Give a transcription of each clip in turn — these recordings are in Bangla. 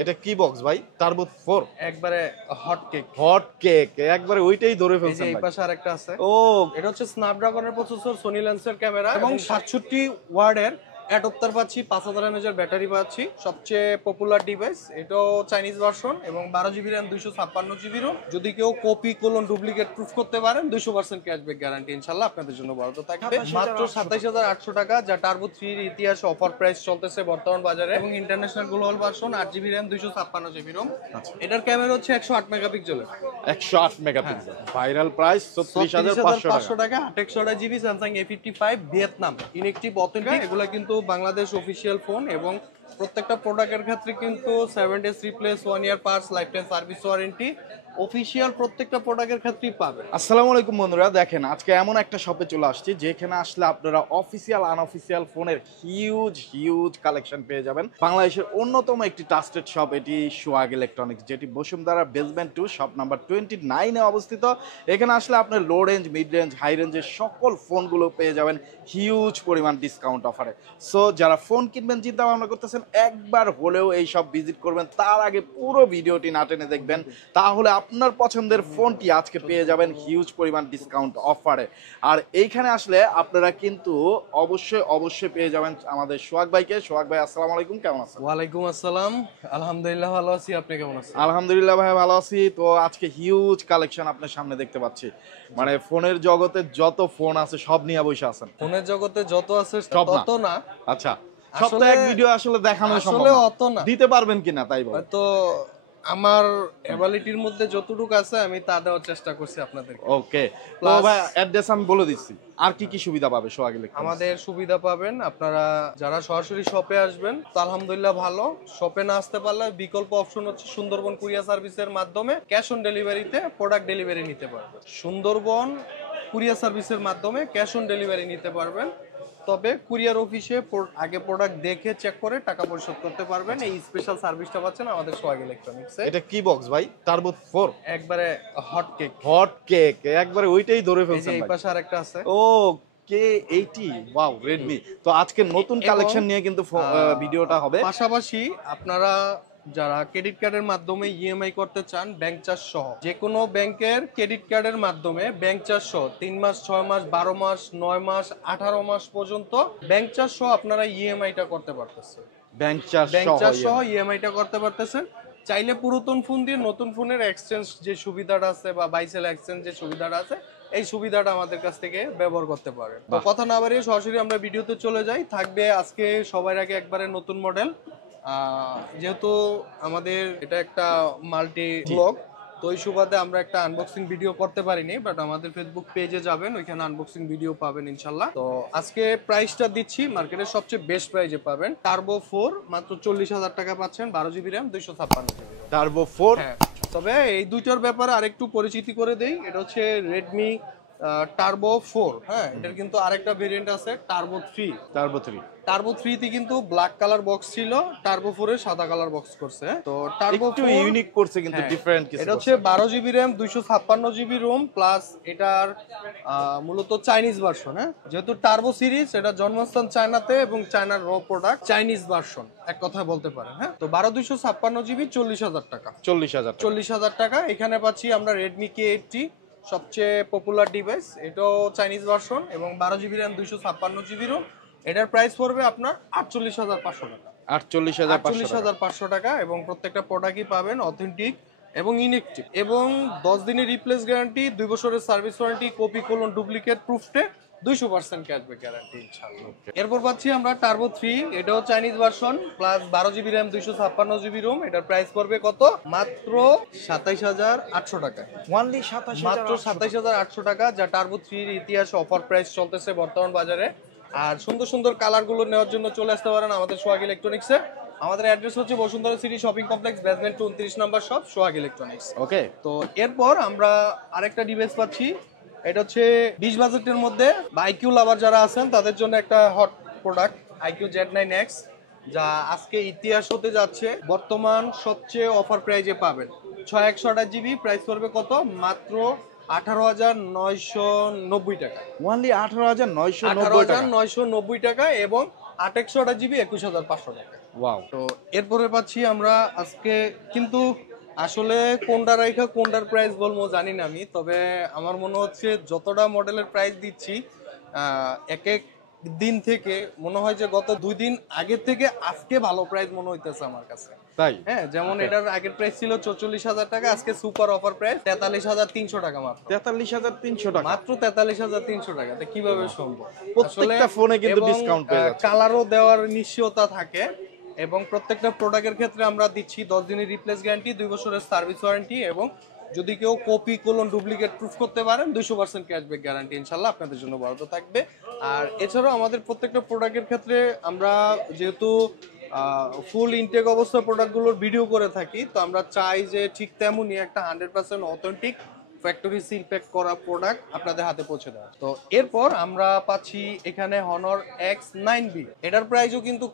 এটা কি বক্স ভাই? টার্বো 4 একবারে হট কেক। হট কেক একবারে ওইটাই ধরে ফেলছেন এই ভাই। পাশে আরেকটা আছে। ও এটা হচ্ছে স্ন্যাপড্রাগনের প্রসেসর, সোনি লেন্সের ক্যামেরা এবং 67 ওয়াটের অ্যাডাপ্টার পাচ্ছি, 5000 mAh ব্যাটারি পাচ্ছি। সবচেয়ে পপুলার ডিভাইস, এটাও চাইনিজ ভার্সন এবং 12GB RAM 256GB রোম। যদি কেউ কপি কোলন ডুপ্লিকেট প্রুফ করতে পারেন 200% ক্যাশব্যাক গ্যারান্টি ইনশাআল্লাহ আপনাদের জন্য বরাদ্দ থাকবে। মাত্র 27800 টাকা, যা টার্বো 3 এর ইতিহাসে অফার প্রাইস চলতেছে বর্তমান বাজারে এবং international global version 8GB RAM 256GB ROM. এটার ক্যামেরা হচ্ছে 108 মেগাপিক্সেলের। 108 মেগাপিক্সেল, ভাইরাল প্রাইস 36500 টাকা। 868GB Samsung A55 Vietnam inactive authentic. এগুলা কিন্তু বাংলাদেশ অফিসিয়াল ফোন এবং প্রত্যেকটা প্রোডাক্টের ক্ষেত্রে কিন্তু 7 days replace, 1 year parts, lifetime service warranty official প্রত্যেকটা প্রোডাক্টের ক্ষেত্রেই পাবেন। আসসালামু আলাইকুম বন্ধুরা, দেখেন আজকে এমন একটা শপে চলে আসছি যেখানে আসলে আপনারা অফিসিয়াল আনঅফিসিয়াল ফোনের হিউজ কালেকশন পেয়ে যাবেন। বাংলাদেশের অন্যতম একটি ট্রাস্টেড শপ এটি সোহাগ ইলেকট্রনিক্স, যেটি বসুন্ধরা বেসমেন্ট 2 শপ নাম্বার 29 এ অবস্থিত। এখানে আসলে আপনার low range, mid range, high রেঞ্জের সকল ফোনগুলো পেয়ে যাবেন হিউজ পরিমাণ ডিসকাউন্ট অফারে। সো যারা ফোন কিনবেন চিন্তা ভাবনা করতেছেন, একবার হলেও এই সব ভিজিট করবেন। তার আগে পুরো ভিডিওটি না টেনে দেখবেন, তাহলে আপনার পছন্দের ফোনটি আজকে পেয়ে যাবেন হিউজ পরিমাণ ডিসকাউন্ট অফারে। আর এইখানে আসলে আপনারা কিন্তু অবশ্যই পেয়ে যাবেন আমাদের সোহাগ ভাইকে। সোহাগ ভাই আসসালামু আলাইকুম, কেমন আছেন? ওয়ালাইকুম আসসালাম, আলহামদুলিল্লাহ ভালো আছি, আপনি কেমন আছেন? আলহামদুলিল্লাহ ভাই ভালো আছি। তো আজকে হিউজ কালেকশন আপনার সামনে দেখতে পাচ্ছি, মানে ফোনের জগতে যত ফোন আছে সব নিয়ে বসে আছেন। ফোনের জগতে যত আছে সব তত না। আচ্ছা, সপ্তাহে এক ভিডিও আসলে দেখানো সম্ভব আসলে না, অত না দিতে পারবেন কিনা তাই বল। তো আমার অ্যাবিলিটির মধ্যে যতটুকু আছে আমি তা দেওয়ার চেষ্টা করছি আপনাদেরকে। ওকে, তো ভাই অ্যাড্রেস আমি বলে দিচ্ছি। আর কি কি সুবিধা পাবে সোহাগ ইলেকট্রনিক্স? আমাদের সুবিধা পাবেন আপনারা যারা সরাসরি শপে আসবেন তো আলহামদুলিল্লাহ ভালো। শপে না আসতে পারলে বিকল্প অপশন হচ্ছে সুন্দরবন কুরিয়ার সার্ভিসের মাধ্যমে ক্যাশ অন ডেলিভারিতে প্রোডাক্ট ডেলিভারি নিতে পারবেন। সুন্দরবন কুরিয়ার সার্ভিসের মাধ্যমে ক্যাশ অন ডেলিভারি নিতে পারবেন, তবে কুরিয়ার অফিসে আগে প্রোডাক্ট দেখে চেক করে টাকা পরিশোধ করতে পারবেন। এই স্পেশাল সার্ভিসটা পাচ্ছেন আমাদের সোহাগ ইলেকট্রনিক্স। এটা কি বক্স ভাই? টার্বো 4 একবারে হট কেক। হট কেক একবারে ওইটাই ধরে ফেলছেন এই ভাই। পাশে আরেকটা আছে। ও K80, ওয়াও, রেডমি। তো আজকে নতুন কালেকশন নিয়ে কিন্তু ভিডিওটা হবে। পাশাপাশি আপনারা যারা ক্রেডিট কার্ডের মাধ্যমে ইএমআই করতে চান ব্যাংক চার্জ সহ, যে কোনো ব্যাংকের ক্রেডিট কার্ডের মাধ্যমে ব্যাংক চার্জ সহ 3 মাস, 6 মাস, 12 মাস, 9 মাস, 18 মাস পর্যন্ত ব্যাংক চার্জ সহ আপনারা ইএমআইটা করতে পারতেছেন। ব্যাংক চার্জ সহ ইএমআইটা করতে পারতেছেন। চাইলে পুরাতন ফোন দিয়ে নতুন ফোনের এক্সচেঞ্জ যে সুবিধাটা আছে বা বাইসেল এক্সচেঞ্জ যে সুবিধাটা আছে, এই সুবিধাটা আমাদের কাছ থেকে ব্যবহার করতে পারেন। তো কথা না বাড়িয়ে সরাসরি আমরা ভিডিওতে চলে যাই। থাকবে আজকে সবার আগে একবারে নতুন মডেল, যেহেতু আমাদের এটা একটা মাল্টি ব্লগ, তো এই সুবাদে আমরা একটা আনবক্সিং ভিডিও করতে পারিনি, বাট আমাদের ফেসবুক পেজে যাবেন, ওইখানে আনবক্সিং ভিডিও পাবেন ইনশাল্লাহ। তো আজকে প্রাইসটা দিচ্ছি মার্কেটের সবচেয়ে বেস্ট প্রাইসে পাবেন। টার্বো 4 মাত্র 40,000 টাকা পাচ্ছেন, 12GB RAM 256GB। টার্বো 4, হ্যাঁ, তবে এই দুইটার ব্যাপারে আরেকটু পরিচিতি করে দেই। এটা হচ্ছে রেডমি টার্বো 4। হ্যাঁ, এটার কিন্তু আরেকটা ভেরিয়েন্ট আছে টার্বো 3। টার্বো 3 তে কিন্তু ব্ল্যাক কালার বক্স ছিল, টার্বো 4 এর সাদা কালার বক্স করছে। তো টার্বো একটু ইউনিক করছে কিন্তু, ডিফারেন্ট কিছু। এটা হচ্ছে 12GB RAM 256GB Rome plus এটার মূলত চাইনিজ ভার্সন। হ্যাঁ, যেহেতু টার্বো সিরিজ, এটা জন্মস্থান চায়নাতে এবং চায়নার র প্রোডাক্ট, চাইনিজ ভার্সন এক কথায় বলতে পারেন। হ্যাঁ, তো 12/256GB 40,000 টাকা। 40,000 টাকা। এখানে পাচ্ছি আমরা রেডমি K80, সবচেয়ে পপুলার ডিভাইস। এটাও চাইনিজ ভার্সন এবং 12GB RAM 256GB রোম। এটার প্রাইস পড়বে আপনার 48,500 টাকা। 48,500 টাকা এবং প্রত্যেকটা প্রোডাক্টই পাবেন অথেন্টিক এবং ইনএক্টিভ এবং 10 দিনের রিপ্লেস গ্যারান্টি, 2 বছরের service warranty, copy colon duplicate প্রুফটে 200% ক্যাশব্যাক গ্যারান্টি ইনশাআল্লাহ। এরপর পাচ্ছি আমরা টার্বো 3, এটাও Chinese version plus 12GB RAM 256GB ROM. এটার প্রাইস পড়বে কত? মাত্র 27,800 টাকা। ওনলি মাত্র 27,800 টাকা, যা টার্বো 3 এর ইতিহাসে অফার প্রাইস চলতেছে বর্তমান বাজারে। আর সুন্দর সুন্দর কালার গুলো নেওয়ার জন্য চলে আসতে পারেন আমাদের সোহাগ ইলেকট্রনিক্সে। আমাদের অ্যাড্রেস হচ্ছে Bashundhara city shopping complex, basement 29 নম্বর শপ, সোহাগ ইলেকট্রনিক্স। ওকে, তো এরপর আমরা আরেকটা ডিভাইস পাচ্ছি। এটা হচ্ছে 20 বাজেটের মধ্যে বা আইকিউ লাভার যারা আছেন তাদের জন্য একটা হট প্রোডাক্ট, iQOO Z9X, যা আজকে ইতিহাস হতে যাচ্ছে। বর্তমান সবচেয়ে অফার প্রাইজে পাবেন 6128GB। প্রাইস পড়বে কত? মাত্র 18,990 টাকা। ওনলি 18,990 টাকা এবং 8 128GB 21,500 টাকা। ওয়াও, তো এরপরে পাচ্ছি আমরা আজকে, কিন্তু আসলে কোনটা রাইখা কোনটার প্রাইস বলবো জানি না আমি, তবে আমার মনে হচ্ছে যতটা মডেলের প্রাইস দিচ্ছি এক এক দিন থেকে মনে হয় যে গত 2 দিন আগের থেকে আজকে ভালো প্রাইস মনে হইতেছে আমার কাছে। তাই? হ্যাঁ, যেমন এটার আগের প্রাইস ছিল 44,000 টাকা, আজকে সুপার অফার প্রাইস 43,300 টাকা মাত্র। 43,300 টাকা মাত্র 43,300 টাকা, এটা কিভাবে সম্ভব? প্রত্যেকটা ফোনে কিন্তু এবং ডিসকাউন্ট পেয়ে যাচ্ছে। কালারও দেওয়ার নিশ্চয়তা থাকে, এবং প্রত্যেকটা প্রোডাক্টের ক্ষেত্রে আমরা দিচ্ছি 10 দিনের রিপ্লেস গ্যারান্টি, 2 বছরের সার্ভিস ওয়ারেন্টি, এবং যদি কেউ কপি কোলন ডুপ্লিকেট প্রুফ করতে পারেন 200% ক্যাশব্যাক গ্যারান্টি ইনশাল্লাহ আপনাদের জন্য বরাদ্দ থাকবে। আর এছাড়াও আমাদের প্রত্যেকটা প্রোডাক্টের ক্ষেত্রে আমরা যেহেতু ফুল ইনটেক অবস্থায় প্রোডাক্টগুলোর ভিডিও করে থাকি, তো আমরা চাই যে ঠিক তেমনই একটা 100% অথেন্টিক ফ্যাক্টরি সিল প্যাক করা প্রোডাক্ট আপনাদের হাতে পৌঁছে দেওয়া। তো এরপর আমরা পাচ্ছি এখানে হনর X9B, এটার প্রাইসও কিন্তু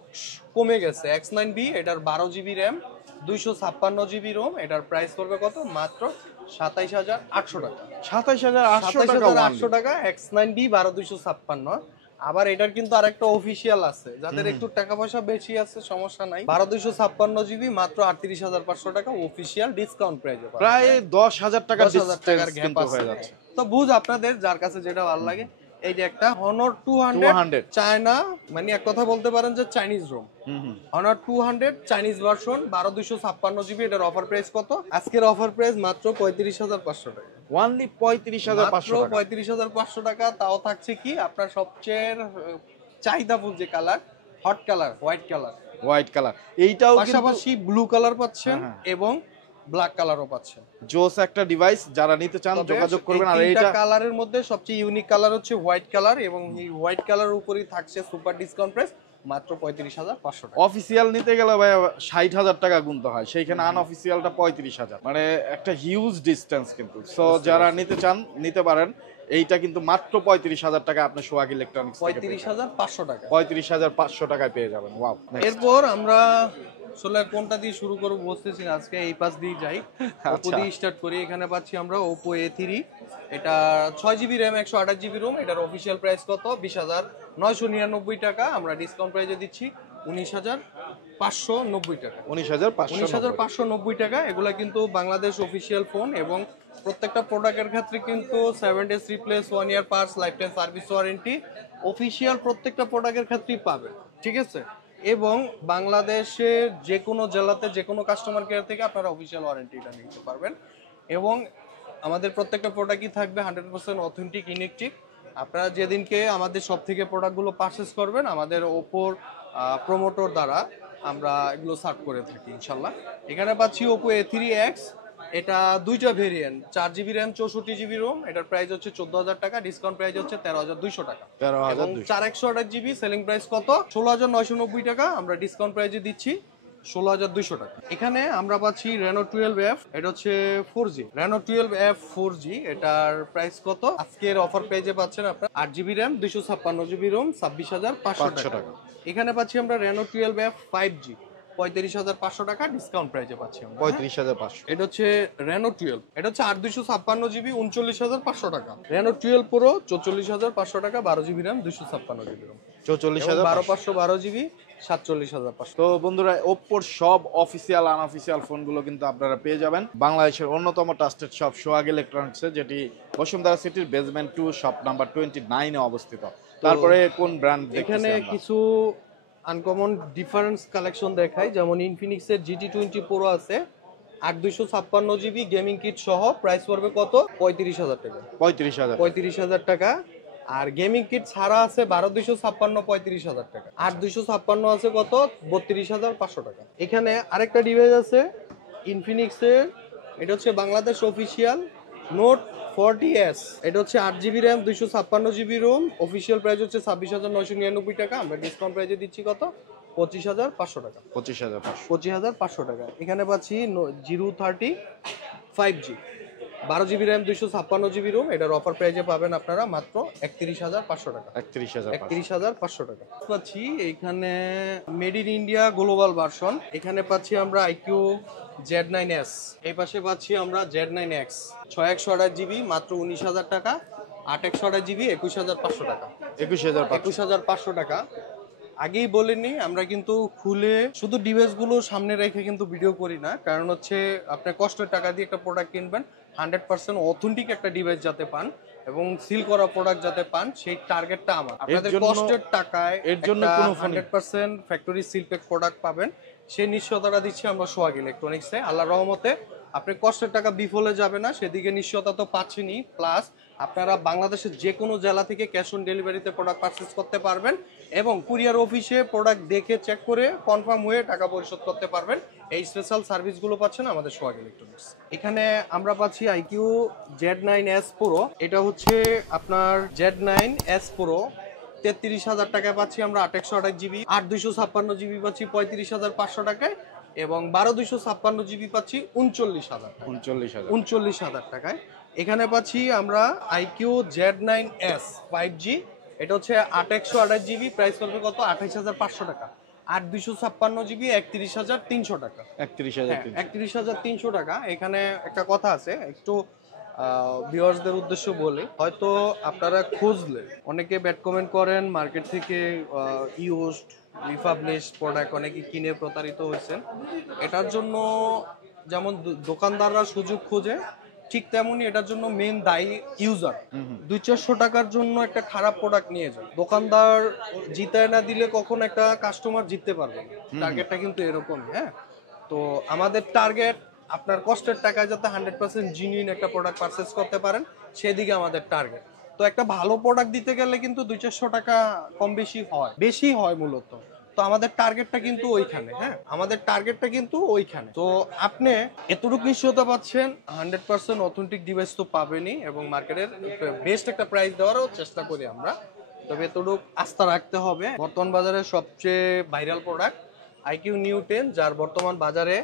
কমে গেছে। X9B এটার 12 GB র্যাম, 256 GB রোম, এটার প্রাইস পড়বে কত? মাত্র 27,800 টাকা। 27,800 টাকা 27,800 টাকা X9B 12/256। আবার এটার কিন্তু আরেকটা অফিসিয়াল আছে, যাদের একটু টাকা পয়সা বেশি আছে সমস্যা নাই, 12/256 GB মাত্র 38,500 টাকা অফিসিয়াল ডিসকাউন্ট প্রাইসে পাবেন। প্রায় 10,000 টাকা 10,000 টাকার ডিসকাউন্ট গ্যাপ হয়ে আছে। যাচ্ছে। তো বুঝ আপনাদের যার কাছে যেটা ভালো লাগে। এই যে একটা হনর 200 চায়না, মানে এক কথা বলতে পারেন যে Chinese ROM. Honor 200 Chinese version 12/256 GB, এটার অফার প্রাইস কত? আজকের অফার প্রাইস মাত্র 35,500 টাকা। অনলি 35,500 টাকা। 35,500 টাকা, তাও থাকছে কি আপনার সবচেয়ে চাহিদাফুল যে colour, hot colour, white colour, white colour, এইটাও কিন্তু পাশাপাশি ব্লু কালার পাচ্ছেন হ্যাঁ। এবং ব্ল্যাক কালারও পাচ্ছেন। জোস একটা ডিভাইস, যারা নিতে চান তবে যোগাযোগ করবেন। আর এই তিনটা এইটা কালারের মধ্যে সবচেয়ে ইউনিক কালার হচ্ছে হোয়াইট কালার, এবং এই হোয়াইট কালার উপরেই থাকছে সুপার ডিসকাউন্ট প্রাইস মাত্র 35,500 টাকা। অফিসিয়াল নিতে গেলে ভাই 60,000 টাকা গুনতে হয়, সেইখানে আনঅফিসিয়ালটা 35,000, মানে একটা হিউজ ডিস্টেন্স কিন্তু। সো যারা নিতে চান নিতে পারেন। এইটা কিন্তু মাত্র 35,000 টাকা আপনি সোহাগ ইলেকট্রনিক্স থেকে 35,500 টাকা। 35,500 টাকায় পেয়ে যাবেন। ওয়াও। এরপর আমরা আসলে কোনটা দিয়ে শুরু করব বুঝতেছি না, আজকে এই পাশ দিয়ে যাই, ওপো দিয়ে স্টার্ট করি। এখানে পাচ্ছি আমরা ওপো A3, এটা 6 GB র্যাম, 128 GB রোম, এটার অফিসিয়াল প্রাইস কত? 20,999 টাকা। আমরা ডিসকাউন্ট প্রাইসে দিচ্ছি 19,590 টাকা। 19,590 টাকা। এগুলা কিন্তু বাংলাদেশ অফিসিয়াল ফোন, এবং প্রত্যেকটা প্রোডাক্টের ক্ষেত্রে কিন্তু 7 days replace, 1 year parts, lifetime service warranty official প্রত্যেকটা প্রোডাক্টের ক্ষেত্রেই পাবেন, ঠিক আছে? এবং বাংলাদেশের যে কোনো জেলাতে যে কোনো কাস্টমার কেয়ার থেকে আপনারা অফিসিয়াল ওয়ারেন্টিটা নিতে পারবেন। এবং আমাদের প্রত্যেকটা প্রোডাক্টই থাকবে 100% অথেন্টিক, ইনেকটিক। আপনারা যেদিনকে আমাদের সব থেকে প্রোডাক্টগুলো পারচেস করবেন, আমাদের ওপোর প্রমোটর দ্বারা আমরা এগুলো সার্ভ করে থাকি ইনশাল্লাহ। এখানে পাচ্ছি ওপো A3X, এটা দুইটা variant, 4 GB RAM, 64 GB ROM, এটার প্রাইস হচ্ছে 14,000 টাকা, ডিসকাউন্ট প্রাইস হচ্ছে 13,200 টাকা। এবং 4/128 GB সেলিং প্রাইস কত? 16,990 টাকা, আমরা ডিসকাউন্ট প্রাইসে দিচ্ছি 16,200 টাকা। এখানে আমরা পাচ্ছি Reno 12F, এটা হচ্ছে 4G Reno 12F 4G, এটার প্রাইস কত? আজকের অফার পেজে পাচ্ছেন আপনার 8 GB র্যাম, 256 GB রোম, 26,500 টাকা। এখানে পাচ্ছি আমরা Reno 12F 5G, 35,500 টাকা, ডিসকাউন্ট প্রাইসে পাচ্ছি আমরা 35,500। এটা হচ্ছে Reno 12, এটা হচ্ছে 8/256 GB, 39,500 টাকা। Reno 12 Pro 44,500 টাকা, 12 GB RAM, 256 GB ROM, 44,500। 12/512 GB, 47,500। তো বন্ধুরা, ওপ্পোর সব অফিসিয়াল আনঅফিসিয়াল ফোনগুলো কিন্তু আপনারা পেয়ে যাবেন বাংলাদেশের অন্যতম ট্রাস্টেড শপ সোহাগ ইলেকট্রনিক্সে, যেটি বসুন্ধরা সিটির বেসমেন্ট 2 শপ নাম্বার 29 এ অবস্থিত। তারপরে কোন ব্র্যান্ড এখানে কিছু আনকমন ডিফারেন্স কালেকশন দেখাই, যেমন ইনফিনিক্সের GT20 Pro আছে 8/256 GB গেমিং কিট সহ, প্রাইস পড়বে কত? 35,000 টাকা। 35,000 টাকা। আর গেমিং কিট ছাড়া আছে 12/256 35,000 টাকা। 8/256 আছে কত? 32,500 টাকা। এখানে আরেকটা ডিভাইস আছে ইনফিনিক্সের, এটা হচ্ছে বাংলাদেশ অফিসিয়াল নোট 40S, এটা হচ্ছে 8 GB RAM, 256 GB ROM, official price হচ্ছে 26,999 টাকা, আমরা ডিসকাউন্ট প্রাইসে দিচ্ছি কত? 25,500 টাকা। 25,500 টাকা। এখানে পাচ্ছি Zero 30 5G, 12 GB RAM, 256 GB ROM, এটার অফার প্রাইসে পাবেন আপনারা মাত্র 31,500 টাকা। 31,500 টাকা পাচ্ছি। এখানে made in India global version, এখানে পাচ্ছি আমরা IQ Z9S, এই পাশে পাচ্ছি আমরা Z9X, 6/128 GB মাত্র 19,000 টাকা, 8/128 GB 21,500 টাকা। 21,500 21,500 টাকা। আগেই বলিনি, আমরা কিন্তু খুলে শুধু ডিভাইস গুলো সামনে রেখে কিন্তু ভিডিও করি না, কারণ হচ্ছে আপনি কষ্টের টাকা দিয়ে একটা প্রোডাক্ট কিনবেন, 100% অথেন্টিক একটা ডিভাইস যাতে পান এবং সিল করা প্রোডাক্ট যাতে পান, সেই টার্গেটটা আমার। আপনাদের কষ্টের টাকায় এর জন্য কোনো 100% ফ্যাক্টরি সিল প্যাক প্রোডাক্ট পাবেন, সেই নিশ্চয়তাটা দিচ্ছি আমরা সোহাগ ইলেকট্রনিক্সে। আল্লাহর রহমতে আপনি কষ্টের টাকা বিফলে যাবে না, সেদিকে নিশ্চয়তা তো পাচ্ছেনই। প্লাস আপনারা বাংলাদেশের যে কোনো জেলা থেকে ক্যাশ অন ডেলিভারিতে প্রোডাক্ট পারচেস করতে পারবেন এবং কুরিয়ার অফিসে প্রোডাক্ট দেখে চেক করে কনফার্ম হয়ে টাকা পরিশোধ করতে পারবেন। এই স্পেশাল সার্ভিসগুলো পাচ্ছেন আমাদের সোহাগ ইলেকট্রনিক্স। এখানে আমরা পাচ্ছি IQ Z9S Pro। এটা হচ্ছে আপনার Z9S Pro, 33,000 টাকায় পাচ্ছি আমরা 828 জিবি। 8 256 জিবি পাচ্ছি 35,500 টাকায় এবং 12 256 জিবি পাচ্ছি 39,000 টাকা। 39,000 টাকায়। এখানে পাচ্ছি আমরা IQ Z9S 5G। এটা হচ্ছে 8 জিবি, প্রাইস পড়বে কত? 28,500 টাকা। 8 256 জিবি 31,300 টাকা। 31,300 টাকা। এখানে একটা কথা আছে, একটু ভিউয়ার্সদের উদ্দেশ্য বলে, হয়তো আপনারা খুঁজলে অনেকে ব্যাড কমেন্ট করেন, মার্কেট থেকে ইউজড রিফাবলিশ প্রোডাক্ট অনেকে কিনে প্রতারিত হয়েছেন। এটার জন্য যেমন দোকানদাররা সুযোগ খোঁজে, ঠিক তেমনি এটার জন্য মেন দায়ী ইউজার। 200-400 টাকার জন্য একটা খারাপ প্রোডাক্ট নিয়ে যায়, দোকানদার জিতায় না দিলে কখন একটা কাস্টমার জিততে পারবে না। টার্গেটটা কিন্তু এরকম। হ্যাঁ, তো আমাদের টার্গেট আপনার কষ্টের টাকায় যাতে 100% জিনিউইন একটা প্রোডাক্ট পারচেস করতে পারেন, সেদিকে আমাদের টার্গেট। তো একটা ভালো প্রোডাক্ট দিতে গেলে কিন্তু 200-400 টাকা কম বেশি হয় মূলত। তো আমাদের টার্গেটটা কিন্তু ওইখানে। হ্যাঁ, আমাদের টার্গেটটা কিন্তু ওইখানে। তো আপনি এতটুকু নিশ্চয়তা পাচ্ছেন 100% অথেন্টিক ডিভাইস তো পাবেনই এবং মার্কেটের বেস্ট একটা প্রাইস দেওয়ারও চেষ্টা করি আমরা। তবে এতটুকু আস্থা রাখতে হবে। বর্তমান বাজারে সবচেয়ে ভাইরাল প্রোডাক্ট IQ Neo 10, যার বর্তমান বাজারে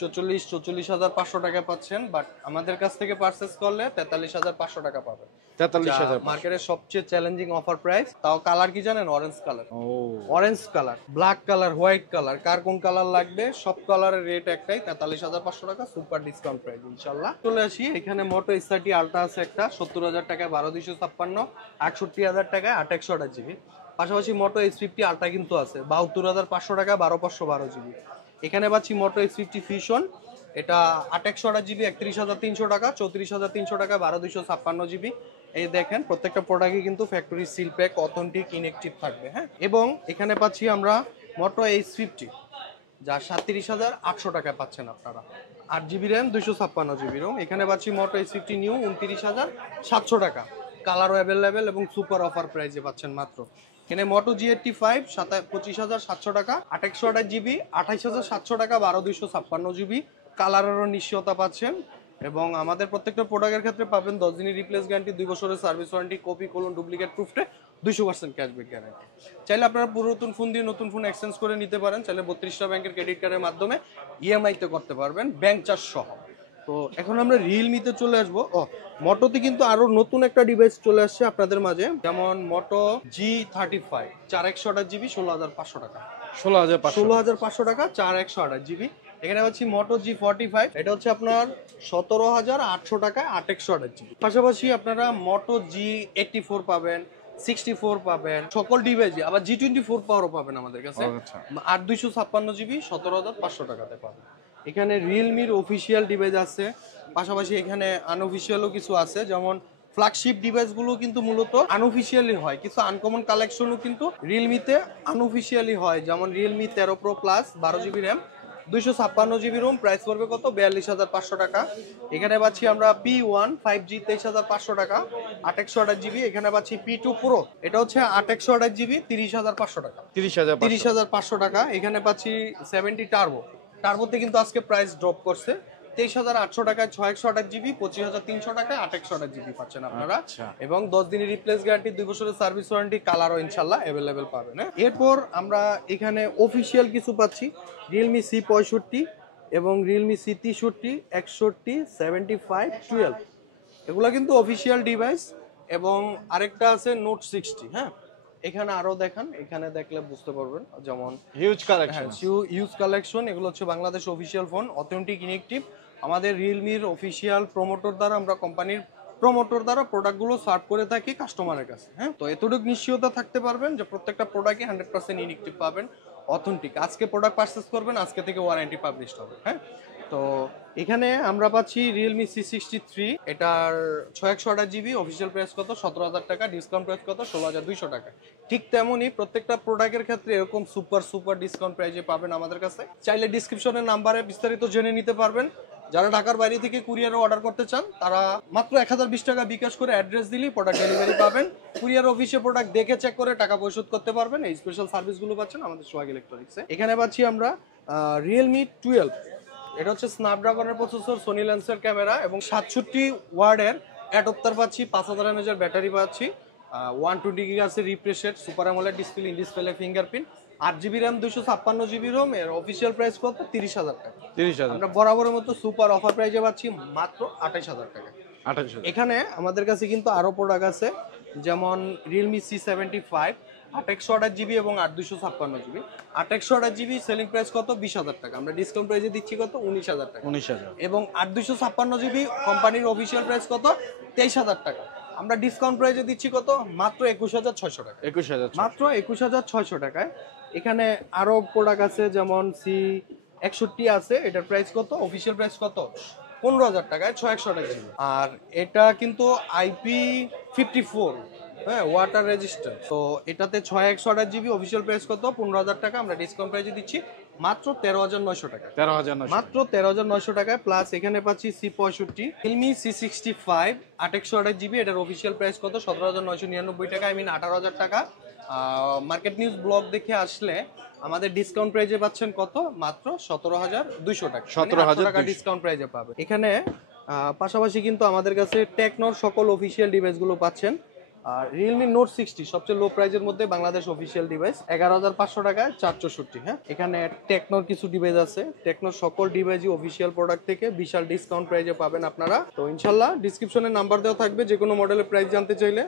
44,500 টাকা পাচ্ছেন, বাট আমাদের কাছ থেকে পারচেস করলে 43,500 টাকা পাবেন। 43,000 মার্কেটের সবচেয়ে চ্যালেঞ্জিং অফার প্রাইস। তাও কালার কি জানেন? Orange colour. Orange colour, black colour, white colour, কার কোন কালার লাগবে, সব কালারের রেট একটাই, 43,500 টাকা, সুপার ডিসকাউন্ট প্রাইস ইনশাআল্লাহ। চলে আসি, এখানে মোটো S30 আলট্রা আছে একটা 70,000 টাকায় 12,256, 68,000 টাকায় 828 জিবি। পাশাপাশি মোটো S50 আলট্রা কিন্তু আছে 72,500 টাকা, 12/512 জিবি। এখানে পাচ্ছি মোটো S50 ফিউশন, এটা 828 জিবি 31,300 টাকা, 34,300 টাকা, 12,256 জিবি। এই দেখেন প্রত্যেকটা প্রোডাক্টই কিন্তু factory seal pack, authentic, inactive থাকবে। হ্যাঁ, এবং এখানে পাচ্ছি আমরা মোটো H50, যা 37,800 টাকায় পাচ্ছেন আপনারা। 8 জিবি র্যাম, 256 জিবি রোম। এখানে পাচ্ছি মোটো H50 নিউ 29,700 টাকা, কালারও অ্যাভেলেবেল এবং সুপার অফার প্রাইসে পাচ্ছেন মাত্র। এখানে মোটো G85 25,700 টাকা, 828 জিবি 28,700 টাকা, 12,256 জিবি। কালারেরও নিশ্চয়তা পাচ্ছেন এবং আমাদের প্রত্যেকটা প্রোডাক্টের ক্ষেত্রে পাবেন 10 দিনের রিপ্লেস গ্যারান্টি, 2 বছরের service warranty, copy colon duplicate প্রুফে 200% ক্যাশব্যাক গ্যারান্টি। চাইলে আপনারা পুরাতন ফোন দিয়ে নতুন ফোন এক্সচেঞ্জ করে নিতে পারেন, চাইলে 32টা ব্যাংকের ক্রেডিট কার্ডের মাধ্যমে EMI তে করতে পারবেন, ব্যাংক চার্জ সহ। তো এখন আমরা রিয়েলমিতে চলে আসবো। মোটোতে কিন্তু আরো নতুন একটা ডিভাইস চলে আসছে আপনাদের মাঝে, যেমন মোটো G35 4128 জিবি 16,500 টাকা। 16,500 টাকা, 4128 জিবি। এখানে হচ্ছে মোটো G45, এটা হচ্ছে আপনার 17,800 টাকায় 828 জিবি। পাশাপাশি আপনারা মোটো G84 পাবেন, 64 পাবেন, সকল ডিভাইসই। আবার G24 পাওয়ারও পাবেন আমাদের কাছে। 8 256 জিবি 17,500 টাকাতে পাবেন। এখানে রিয়েলমির অফিসিয়াল ডিভাইস আছে, পাশাপাশি এখানে আনঅফিসিয়ালও কিছু আছে, যেমন ফ্ল্যাগশিপ ডিভাইসগুলো কিন্তু মূলত আনঅফিসিয়ালি হয়, কিছু আনকমন কালেকশনও কিন্তু রিয়েলমিতে আনঅফিসিয়ালি হয়, যেমন Realme 13 pro plus 12 GB RAM, 256 GB ROM, price পড়বে কত? 42,500 টাকা। এখানে পাচ্ছি আমরা P1 5G 23,500 টাকা, 828 জিবি। এখানে পাচ্ছি P2 Pro, এটা হচ্ছে 828 জিবি 30,500 টাকা, 30,500 টাকা। এখানে পাচ্ছি 70 টার্বোতে কিন্তু আজকে প্রাইস ড্রপ করছে, 23,800 টাকায় 628 জিবি, 25,300 টাকায় 828 জিবি পাচ্ছেন আপনারা। এবং 10 দিনের রিপ্লেস গ্যারান্টি, 2 বছরের সার্ভিস ওয়ারেন্টি, কালারও ইনশাআল্লাহ অ্যাভেলেবেল পাবেন। এরপর আমরা এখানে অফিসিয়াল কিছু পাচ্ছি, রিয়েলমি C65 এবং রিয়েলমি C63, 61, 75, 12। এগুলা কিন্তু অফিসিয়াল ডিভাইস। এবং আরেকটা আছে নোট 60। হ্যাঁ, এখানে আরো দেখান, এখানে দেখলে বুঝতে পারবেন, যেমন হিউজ কালেকশন। Huge collection. এগুলো হচ্ছে Bangladesh official phone, authentic, inactive. আমাদের রিয়েলমির অফিসিয়াল প্রমোটর দ্বারা আমরা কোম্পানির প্রমোটর দ্বারা প্রোডাক্টগুলো সার্ভ করে থাকি কাস্টমারের কাছে। হ্যাঁ, তো এতটুকু নিশ্চয়তা থাকতে পারবেন যে প্রত্যেকটা প্রোডাক্টই 100% ইনএক্টিভ পাবেন, অথেন্টিক। আজকে প্রোডাক্ট পারচেস করবেন, আজকে থেকে ওয়ারেন্টি পাবলিশ হবে। হ্যাঁ, তো এখানে আমরা পাচ্ছি রিয়েলমি C63, এটার 6128GB, অফিসিয়াল প্রাইস কত 17,000 টাকা, ডিসকাউন্ট প্রাইস কত 16,200 টাকা। ঠিক তেমনই প্রত্যেকটা প্রোডাক্টের ক্ষেত্রে এরকম সুপার ডিসকাউন্ট প্রাইসে পাবেন আমাদের কাছে। চাইলে ডিসক্রিপশনের নাম্বারে বিস্তারিত জেনে নিতে পারবেন। যারা ঢাকার বাইরে থেকে কুরিয়ারে অর্ডার করতে চান তারা মাত্র 1020 টাকা বিকাশ করে অ্যাড্রেস দিলেই প্রোডাক্ট ডেলিভারি পাবেন। কুরিয়ার অফিসে প্রোডাক্ট দেখে চেক করে টাকা পরিশোধ করতে পারবেন। এই স্পেশাল সার্ভিসগুলো পাচ্ছেন আমাদের সোহাগ ইলেকট্রনিক্সে। এখানে পাচ্ছি আমরা রিয়েলমি 12, এটা হচ্ছে স্ন্যাপড্রাগনের প্রসেসর, সোনি লেন্সের ক্যামেরা এবং 67 ওয়ার্ডের অ্যাডপ্টার পাচ্ছি, 5000 mAh ব্যাটারি পাচ্ছি, 120 গিগাহার্টজের refresh rate, super AMOLED display, in display fingerprint, 8GB RAM, 256GB ROM। এর অফিসিয়াল প্রাইস কত 30,000 টাকা। 30,000, আমরা বরাবরের মতো সুপার অফার প্রাইসে পাচ্ছি মাত্র 28,000 টাকা। 28,000। এখানে আমাদের কাছে কিন্তু আরো প্রোডাক্ট আছে, যেমন রিয়েলমি C75, 8/128GB এবং 8/256GB। 8/128GB সেলিং প্রাইস কত 20,000 টাকা, আমরা ডিসকাউন্ট প্রাইসে দিচ্ছি কত 19,000 টাকা। 19,000। এবং 8/256GB কোম্পানির অফিসিয়াল প্রাইস কত 23,000 টাকা, আমরা ডিসকাউন্ট প্রাইসে দিচ্ছি কত মাত্র 21,600 টাকা। 21,000 মাত্র 21,600 টাকায়। এখানে আরো প্রোডাক্ট আছে, যেমন C61 আছে, এটার প্রাইস কত অফিসিয়াল প্রাইস কত 15,000 টাকায়, 6/128GB। আর এটা কিন্তু IP54, হ্যাঁ, ওয়াটার রেজিস্টার। তো এটাতে 6/128GB, অফিসিয়াল প্রাইস কত 15,000 টাকা, আমরা ডিসকাউন্ট প্রাইসে দিচ্ছি মাত্র 13,900 টাকা। 13,900। মাত্র 13,900 টাকায়। প্লাস এখানে পাচ্ছি C65, রিয়েলমি C65, 8/128GB, এটার অফিসিয়াল প্রাইস কত 17,999 টাকা, 18,000 টাকা। মার্কেট নিউজ ব্লগ দেখে আসলে আমাদের ডিসকাউন্ট প্রাইজে পাচ্ছেন কত মাত্র 17,200 টাকা, 17,000 টাকা ডিসকাউন্ট প্রাইজে পাবে। এখানে পাশাপাশি কিন্তু আমাদের কাছে টেকনোর সকল অফিসিয়াল ডিভাইসগুলো পাচ্ছেন। আর রিয়েলমি নোট 60 সবচেয়ে লো প্রাইজের মধ্যে বাংলাদেশ অফিসিয়াল ডিভাইস, 11,500 টাকায় 464। হ্যাঁ, এখানে টেকনোর কিছু ডিভাইস আছে, টেকনোর সকল ডিভাইসই অফিসিয়াল প্রোডাক্ট থেকে বিশাল ডিসকাউন্ট প্রাইজে পাবেন আপনারা। তো ইনশাল্লাহ ডিসক্রিপশনে নাম্বার দেওয়া থাকবে, যে কোনো মডেলের প্রাইস জানতে চাইলে,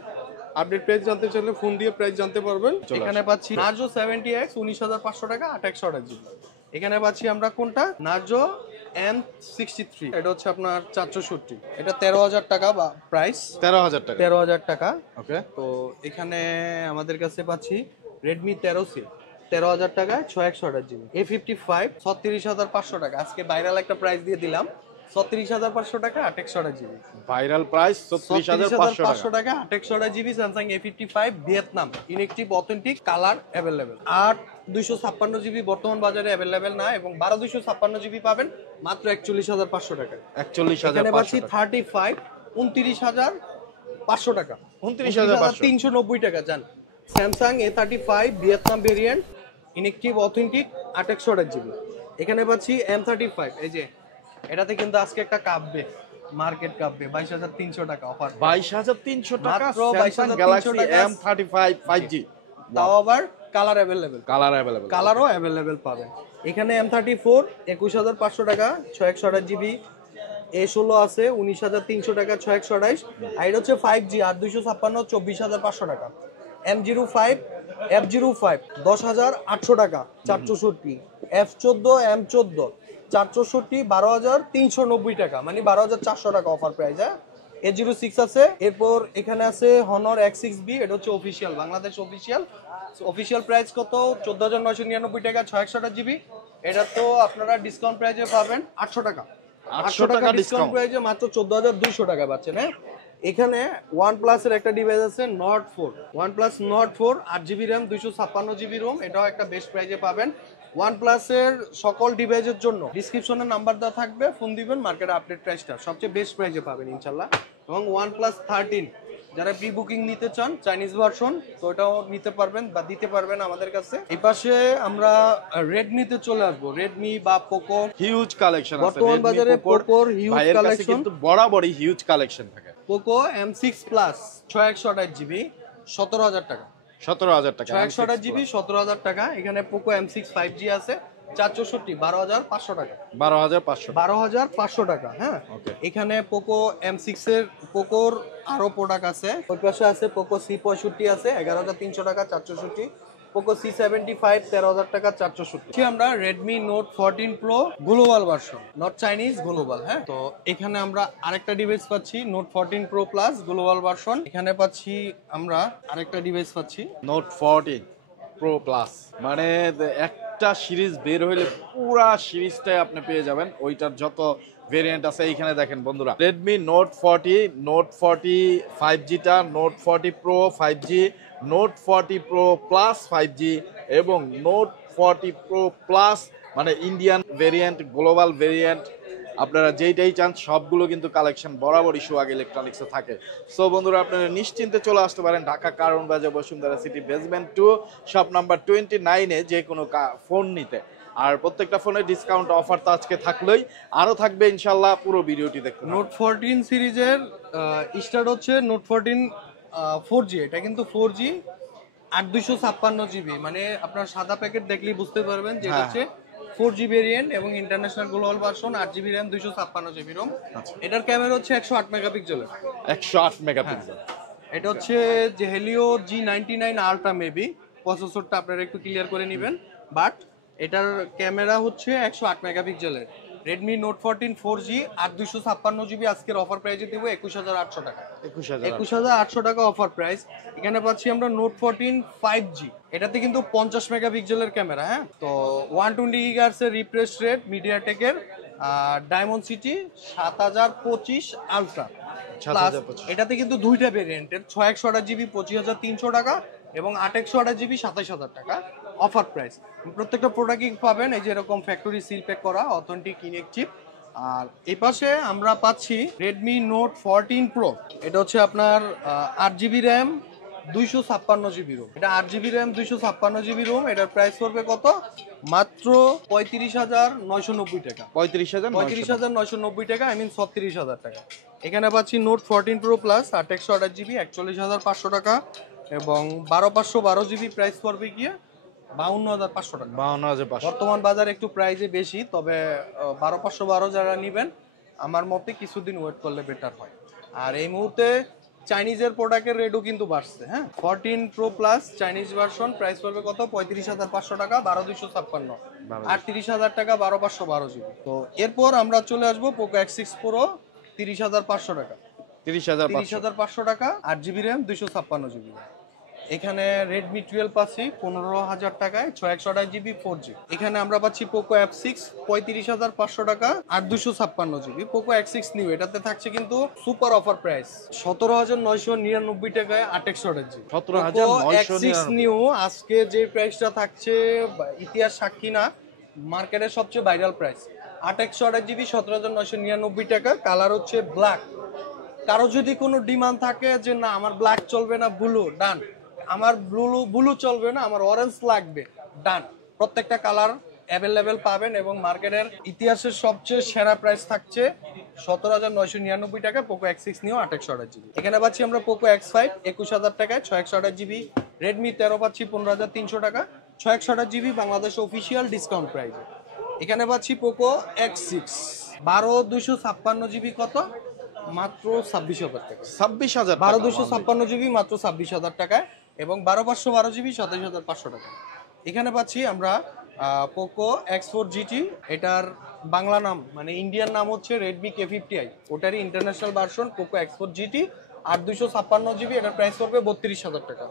আপডেট প্রাইস জানতে চাইলে ফোন দিয়ে প্রাইস জানতে পারবেন। এখানে পাচ্ছি নার্জো 70X, 19,500 টাকা, 8/128GB। এখানে পাচ্ছি আমরা কোনটা নার্জো M63, এটা হচ্ছে আপনার 464, এটা 13,000 টাকা বা প্রাইস 13,000 টাকা। 13,000 টাকা। ওকে। তো এখানে আমাদের কাছে পাচ্ছি রেডমি 13C, 13,000 টাকায় 6/128GB। A55, 36,500 টাকা, আজকে ভাইরাল একটা প্রাইস দিয়ে দিলাম, 36,500 টাকা, 8/128GB। ভাইরাল প্রাইস 36,500 টাকা, 8/128GB Samsung A55 Vietnam, inactive, authentic, colour available. 8/256GB বর্তমান বাজারে অ্যাভেলেবেল না, এবং 12/256GB পাবেন মাত্র 41,500 টাকা। 41,500 টাকা। 35, 29,500 টাকা, 29,500। 390 টাকা যান। Samsung A35 Vietnam variant, inactive, authentic, 8/128GB। এখানে পাচ্ছি M35, এই যে এটাতে কিন্তু আজকে একটা কাঁপবে, মার্কেট কাঁপবে, 22,300 টাকা অফার, 22,300 টাকা মাত্র স্যামসাং 22,300 গ্যালাক্সি টাকা। M35 5G, তাও আবার কালার অ্যাভেলেবেল, কালার अवेलेबल, কালারও অ্যাভেলেবেল পাবেন। এখানে M34 21,500 টাকা, 6/128GB। A16 আছে 19,300 টাকা, 6/128। আর এটা হচ্ছে 5G, 8/256, 24,500 টাকা। M05, F05 10,800 টাকা, 464। F14, M14 464, 12,390 টাকা, মানে 12,400 টাকা অফার প্রাইস। হ্যাঁ, A06 আছে। এরপর এখানে আছে Honor X6B, এটা হচ্ছে official, Bangladesh official. Official price কত 14,999 টাকা, 6/128GB। এটা তো আপনারা ডিসকাউন্ট প্রাইসে পাবেন 800 টাকা, 800 টাকা ডিসকাউন্ট প্রাইসে মাত্র 14,200 টাকা পাচ্ছেন। হ্যাঁ, এখানে OnePlus এর একটা ডিভাইস আছে Nord 4, OnePlus Nord 4, 8GB RAM, 256GB ROM, এটাও একটা বেস্ট প্রাইসে পাবেন। OnePlus এর সকল ডিভাইসের জন্য ডিসক্রিপশনে নাম্বার দেওয়া থাকবে, ফোন দিবেন, মার্কেট আপডেট প্রাইসটা সবচেয়ে বেস্ট প্রাইসে পাবেন ইনশাল্লাহ। এবং OnePlus 13 যারা প্রি বুকিং নিতে চান, চাইনিজ ভার্সন, তো এটাও নিতে পারবেন বা দিতে পারবেন আমাদের কাছে। এই পাশে আমরা রেডমিতে চলে আসবো, রেডমি বা পোকো, হিউজ কালেকশন আছে বর্তমান বাজারে পোকোর হিউজ ভাইয়ের কাছে কালেকশন। কিন্তু বরাবরই হিউজ কালেকশন থাকে। পোকো M6 প্লাস 6/128GB, 17,000 টাকা, 17,000 টাকা, 6/128GB, 17,000 টাকা। এখানে পোকো M6 5G আছে 464, 12,500 টাকা, 12,500 12,500 টাকা। হ্যাঁ, ওকে। এখানে পোকো M6 এর পোকোর আরো প্রোডাক্ট আছে, ওই পাশে আছে পোকো C65 আছে 11,300 টাকা, 464। পোকো C75 13,000 টাকা 470। আমরা Redmi note 14 pro global version, not Chinese, global. হ্যাঁ, তো এখানে আমরা আরেকটা ডিভাইস পাচ্ছি note 14 pro plus global version. এখানে পাচ্ছি আমরা আরেকটা ডিভাইস পাচ্ছি নোট 14 প্রো প্লাস, মানে একটা সিরিজ বের হইলে পুরা সিরিজটাই আপনি পেয়ে যাবেন। ওইটার যত ভেরিয়েন্ট আছে এইখানে দেখেন বন্ধুরা, রেডমি নোট 40, নোট 40 5Gটা, note 40 pro 5G, note 40 pro plus 5G এবং নোট 40 প্রো প্লাস, মানে ইন্ডিয়ান ভেরিয়েন্ট, গ্লোবাল ভেরিয়েন্ট, আপনারা যেইটাই চান সবগুলো কিন্তু কালেকশন বরাবরই সোহাগ ইলেকট্রনিক্সে থাকে। সো বন্ধুরা, আপনারা নিশ্চিন্তে চলে আসতে পারেন ঢাকা কারণ বাজার Bashundhara city basement 2 shop number 29-এ যে কোনো ফোন নিতে। আর প্রত্যেকটা ফোনে ডিসকাউন্ট অফার তো আজকে থাকলোই, আরও থাকবে ইনশাল্লাহ, পুরো ভিডিওটি দেখতে। নোট 14 সিরিজের স্টার্ট হচ্ছে নোট 14 4G। এটা কিন্তু 4G 8256 GB, মানে আপনার সাদা প্যাকেট দেখলেই বুঝতে পারবেন যে এটা হচ্ছে 4G ভেরিয়েন্ট এবং international global version, 8GB RAM 256GB ROM। এটার ক্যামেরা হচ্ছে 108 মেগাপিক্সেলের। 108 মেগাপিক্সেল। এটা হচ্ছে যে হেলিও G99 আলট্রা মেবি, প্রসেসরটা আপনারা একটু ক্লিয়ার করে নেবেন, বাট এটার ক্যামেরা হচ্ছে 108 মেগাপিক্সেলের। রেডমি নোট 14 4G 8256GB আজকের অফার প্রাইসে দেবো 21,800 টাকা। 21,800 টাকা অফার প্রাইস। এখানে পাচ্ছি আমরা নোট 14 5G, এটাতে কিন্তু 50 মেগাপিক্সেলের ক্যামেরা। হ্যাঁ, তো 120 GHz এর রিফ্রেশ রেট মিডিয়াটেকের, ডায়মন্ড সিটি 7025 আলট্রা। এটাতে কিন্তু দুইটা ভেরিয়েন্টের, 6128GB 25,300 টাকা এবং 8128GB 27,000 টাকা অফার প্রাইস। প্রত্যেকটা প্রোডাক্টই পাবেন এই যে এরকম ফ্যাক্টরি সিল প্যাক করা অথেন্টিক ইনেক চিপ। আর এই পাশে আমরা পাচ্ছি রেডমি নোট 14 প্রো। এটা হচ্ছে আপনার 8GB র্যাম 256GB রোম। এটা 8GB র্যাম 256GB রোম। এটার প্রাইস পড়বে কত? মাত্র 35,990 টাকা। 35,990 টাকা, আই মিন 36,000 টাকা। এখানে পাচ্ছি নোট 14 প্রো প্লাস 8/128GB 41,500 টাকা এবং 12/512GB প্রাইস পড়বে গিয়ে 52,500 টাকা। 52,500। বর্তমান বাজারে একটু প্রাইসে বেশি, তবে 12/512 যারা নেবেন আমার মতে কিছুদিন ওয়েট করলে বেটার হয়। আর এই মুহূর্তে চাইনিজের প্রোডাক্টের রেটও কিন্তু বাড়ছে। হ্যাঁ, 14 pro plus Chinese version price পড়বে কত? 35,500 টাকা, 12,256। 38,000 টাকা 12/512GB। তো এরপর আমরা চলে আসবো পোকো X6 প্রো 30,500 টাকা। 30,500 টাকা, 8GB র্যাম 256GB। এখানে রেডমি 12 পাচ্ছি 15,000 টাকায় 628GB 4G। এখানে আমরা পাচ্ছি পোকো F6 35,500 টাকা 8/256GB। পোকো X6 নিউ, এটাতে থাকছে কিন্তু সুপার অফার প্রাইস 17,999 টাকায় 8/128GB। 17,999 X6 নিউ আজকে যে প্রাইসটা থাকছে ইতিহাস সাক্ষী না, মার্কেটের সবচেয়ে ভাইরাল প্রাইস 8/128GB 17,999 টাকা। কালার হচ্ছে ব্ল্যাক। কারো যদি কোনো ডিমান্ড থাকে যে না আমার ব্ল্যাক চলবে না, ব্লু, ডান। আমার ব্লু চলবে না, আমার অরেঞ্জ লাগবে, ডান। প্রত্যেকটা কালার অ্যাভেলেবেল পাবেন এবং মার্কেটের ইতিহাসের সবচেয়ে সেরা প্রাইস থাকছে 17,999 টাকা পোকো X6 নিও 8/128GB। এখানে পাচ্ছি আমরা পোকো X5 21,000 টাকায় 628GB। রেডমি 13 পাচ্ছি 15,300 টাকা 628GB বাংলাদেশ অফিসিয়াল ডিসকাউন্ট প্রাইসে। এখানে পাচ্ছি পোকো X6 12,256GB কত? মাত্র 26,000 টাকা। 26,000। 12,256GB মাত্র 26,000 টাকায় এবং 12/512GB 27,500 টাকা। এখানে পাচ্ছি আমরা পোকো X4 GT, এটার বাংলা নাম মানে ইন্ডিয়ান নাম হচ্ছে রেডমি K50i, ওটারই international version Poco X4 GT 8/256GB। এটার প্রাইস পড়বে 32,000 টাকা।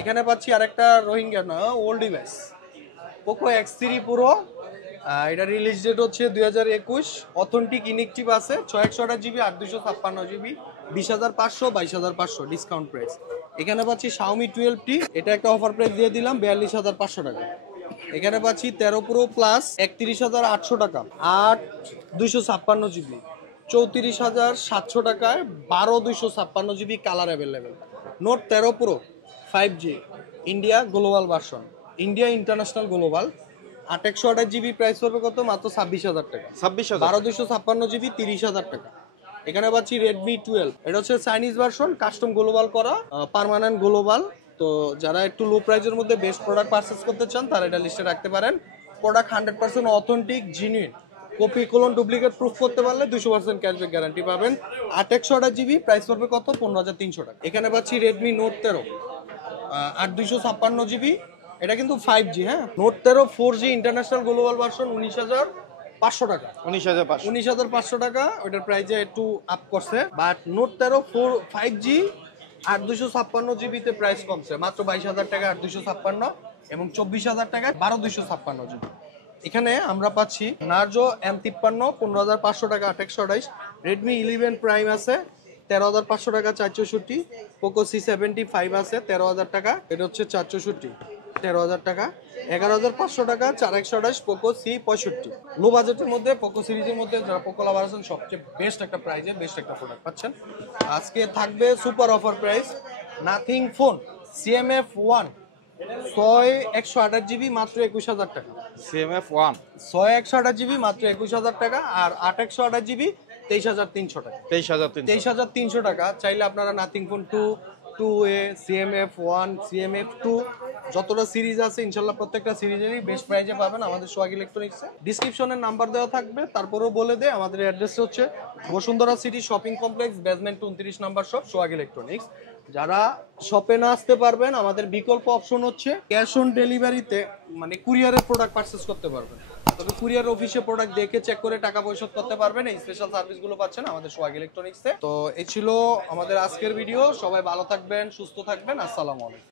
এখানে পাচ্ছি আরেকটা রোহিঙ্গা না old device Poco X3 Pro। এটা রিলিজ ডেট হচ্ছে 2021, অথেন্টিক ইনেকটিভ আছে 628GB 8/256GB 20,500 22,500 ডিসকাউন্ট প্রাইস। এখানে পাচ্ছি Xiaomi 12T, এটা একটা অফার প্রাইস দিয়ে দিলাম 42,500 টাকা। এখানে পাচ্ছি 13 প্রো প্লাস 31,800 টাকা 8/256GB 34,700 টাকায় 12/256GB colour available. Note 13 pro 5G India global version, India international global 8/128GB price পড়বে কত? মাত্র 26,000 টাকা। 26,000। 12/256GB 30,000 টাকা। এখানে পাচ্ছি রেডমি 12, এটা হচ্ছে চাইনিজ ভার্সন, কাস্টম গ্লোবাল করা, পার্মানেন্ট গ্লোবাল। তো যারা একটু লো প্রাইসের মধ্যে বেস্ট প্রোডাক্ট পারচেস করতে চান তারা এটা লিস্টে রাখতে পারেন। Product 100% authentic genuine, copy colon duplicate proof করতে পারলে 200% ক্যাশব্যাক গ্যারান্টি পাবেন। 8/128GB প্রাইস পড়বে কত? 15,300 টাকা। এখানে পাচ্ছি রেডমি নোট 13 8/256GB এটা কিন্তু 5G, হ্যাঁ। Note 13 4G international global version 19,500 টাকা। 19,500। 19,500 টাকা, ওইটার প্রাইসে একটু আপ করছে। বাট নোট 13 5G 8 256 জিবিতে প্রাইস কমছে, মাত্র 22,000 টাকা 8 256 এবং 24,000 টাকায় 12 256 জিবি। এখানে আমরা পাচ্ছি নার্জো M53 15,500 টাকা 8 রেডমি 11 প্রাইম আছে 13,500 টাকা 464, পোকো C75 আছে 13,000 টাকা, এটা হচ্ছে 464, 13,000 টাকা, 11,500 টাকা 4 পোকো C65। লো বাজেটের মধ্যে পোকো সিরিজের মধ্যে যারা পোকো লাভার আছেন সবচেয়ে বেস্ট একটা প্রাইজে বেস্ট একটা প্রোডাক্ট পাচ্ছেন। আজকে থাকবে super offer price, nothing phone CMF1 128 GB মাত্র 21,000 টাকা। CMF1 128 জিবি মাত্র 21,000 টাকা, আর 828 জিবি 23,300 টাকা। 23,300। 23,300 টাকা চাইলে আপনারা nothing phone 2A, CMF1, CMF2 যতটা সিরিজ আছে ইনশাল্লাহ প্রত্যেকটা সিরিজেরই বেস্ট প্রাইজে পাবেন আমাদের সোহাগ ইলেকট্রনিক্সে। ডিসক্রিপশনের নাম্বার দেওয়া থাকবে, তারপরেও বলে দে আমাদের অ্যাড্রেস হচ্ছে Bashundhara city shopping complex, basement 29 number shop, Sohag electronics. যারা শপে না আসতে পারবেন আমাদের বিকল্প অপশন হচ্ছে ক্যাশ অন ডেলিভারিতে, মানে কুরিয়ারের প্রোডাক্ট পারচেস করতে পারবেন। তবে কুরিয়ার অফিসে প্রোডাক্ট দেখে চেক করে টাকা পরিশোধ করতে পারবেন। এই স্পেশাল সার্ভিসগুলো পাচ্ছেন আমাদের সোহাগ ইলেকট্রনিক্সে। তো এই ছিল আমাদের আজকের ভিডিও। সবাই ভালো থাকবেন, সুস্থ থাকবেন। আসসালামু আলাইকুম।